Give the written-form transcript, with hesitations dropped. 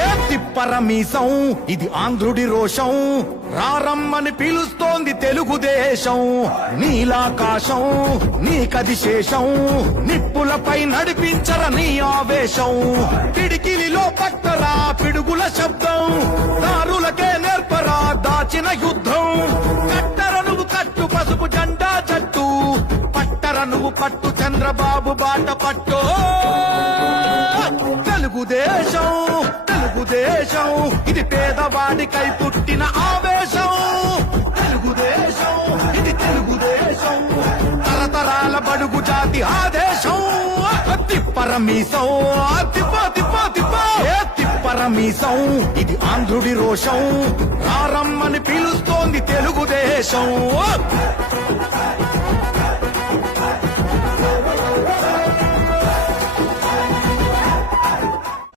ఏ తిప్పరమీసం ఇది ఆంధ్రుడి రోషం, రారమ్మని పిలుస్తోంది తెలుగుదేశం. నీలాకాశం నీకది శేషం, నిప్పులపై నడిపించర నీ ఆవేశం. పిడికిలిలో పట్టరా పిడుగుల శబ్దం, దారులకే నేర్పరా దాచిన యుద్ధం. కట్టర నువ్వు కట్టు పసుపు జెండా జట్టు, పట్టర నువ్వు పట్టు చంద్రబాబు బాట పట్టు. తెలుగుదేశం తెలుగుదేశం ఇది పేదవాడికై పుట్టిన ఆవేశం. తెలుగుదేశం ఇది తెలుగుదేశం, తరతరాల బడుగు జాతి ఆదేశం. తిప్పరమీసం తిప్ప తిప్ప తిప్ప ఏ తిప్పరమీసం ఇది ఆంధ్రుడి రోషం, రారమ్మని పిలుస్తోంది తెలుగుదేశం.